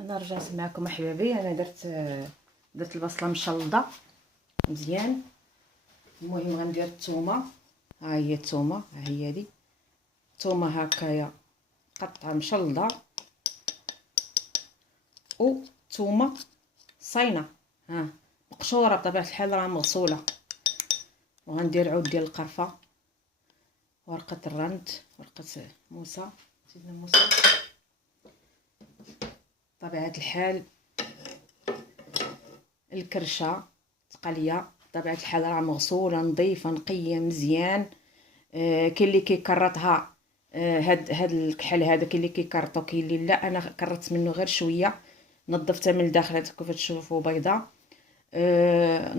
انا رجعت معكم احبابي. انا درت البصله مشلضه مزيان. المهم غندير الثومه. ها هي الثومه، ها هي هذه الثومه هكايا قطعه مشلضه، و ثومه صاينه ها مقشوره بطبيعه الحال، راه مغسوله. وغندير عود ديال القرفه، ورقه الرند، ورقه موسى، سيدنا موسى بطبيعه الحال. الكرشه تقليه بطبيعه الحال راه مغسوله نظيفه نقيه مزيان. كاين اللي كيكرطها. هاد الكحل هذا كاين اللي كيكرطو، كاين اللي لا. انا كرطت منه غير شويه، نظفتها من الداخل هذا كيف تشوفوا بيضه.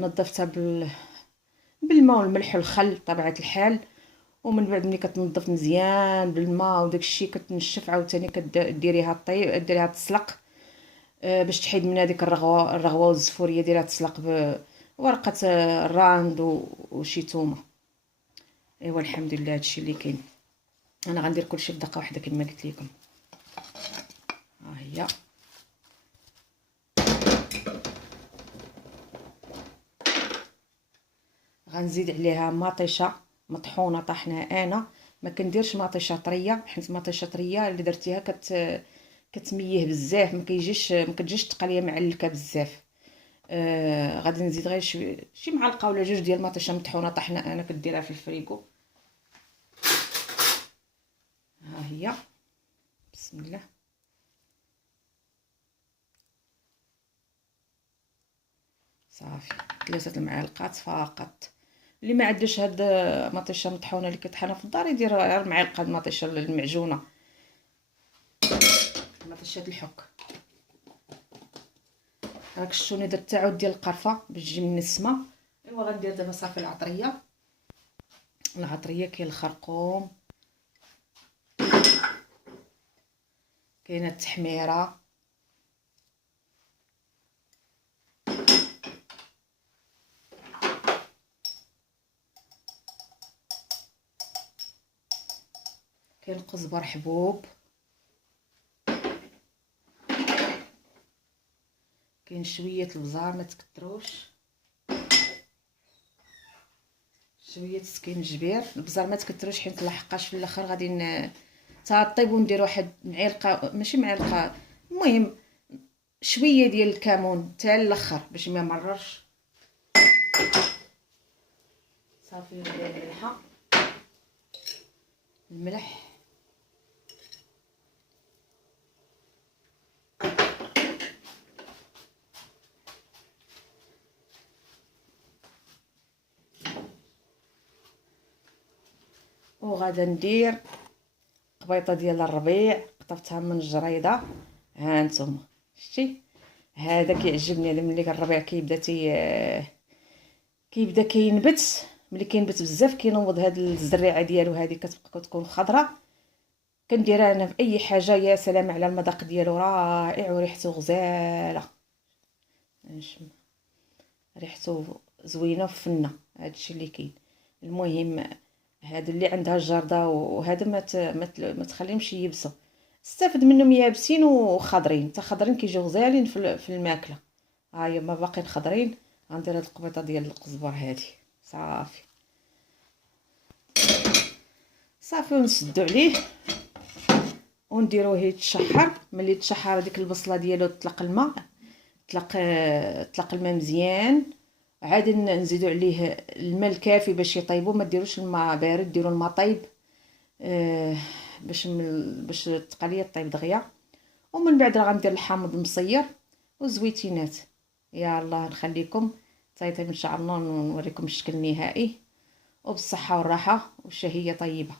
نظفتها بالماء والملح والخل بطبيعه الحال. ومن بعد ملي كتنظف مزيان بالماء وداكشي كتنشف عاوتاني كديريها طيب، ديريها تسلق باش تحيد من هذيك الرغوه والزفوريه. ديريها تسلق بورقه الراند وشي ثومه. ايوا الحمد لله هادشي اللي كاين. انا غندير كلشي في دقه واحده كما قلت لكم. ها هي غنزيد عليها مطيشه مطحونه طحنها. انا ما كنديرش مطيشه طريه، حيت مطيشه طريه اللي درتيها كتميه بزاف، ما كتجيش تقليه معلكه بزاف. غادي نزيد غير شي معلقه ولا جوج ديال المطيشه مطحونه طحنه. انا كديرها في الفريكو. ها هي بسم الله. صافي 3 المعالق فقط. اللي ما عندوش هاد مطيشه مطحونه اللي كيطحنها في الدار يدير غير معلقه المطيشه المعجونه، مطيشه الحك. راك شفتوني درت عود ديال القرفه باش تجي من السما. ايوا غندير دابا صافي العطريه. كاين الخرقوم، كاينه التحميره، كاين القزبر حبوب، كاين شويه البزار ما تكتروش، شويه سكينجبير. البزار ما تكتروش حيت لحقاش في الاخر غادي طيب. وندير واحد معلقه ماشي معلقه، المهم شويه ديال الكمون حتى الاخر باش ما يمررش. صافي ندير الملح وغادا ندير قبيطه ديال الربيع قطفتها من الجريده. ها نتوما شتي هذا كيعجبني. هذا ملي الربيع كيبدا كينبت. ملي كينبت بزاف كينوض هاد الزريعه ديالو، هذه كتبقى تكون خضراء. كنديرها انا في اي حاجه. يا سلام على المذاق ديالو، رائع وريحته غزاله. نشم ريحته زوينه وفنه. هادشي اللي كاين. المهم هاد اللي عندها الجرده وهذا ما تخليهمش يبسوا. استافد منهم يابسين وخضرين. حتى خضرين كيجيو غزالين في الماكله. ها هي ما باقيين خضرين. غندير هاد القبيطه ديال القزبر هادي. صافي صافي ونسدو عليه ونديروه يتشحر. ملي تشحر هذيك البصله ديالو تطلق الماء، طلق الماء مزيان. عاد نزيدو عليه الماء الكافي باش يطيبو. ما ديروش الماء بارد، ديروا الماء طيب باش التقليه طيب دغيا. ومن بعد غندير الحامض المصير والزويتينات. يا الله نخليكم طيب ان شاء الله نوريكم الشكل النهائي. وبالصحه والراحه والشهيه طيبه.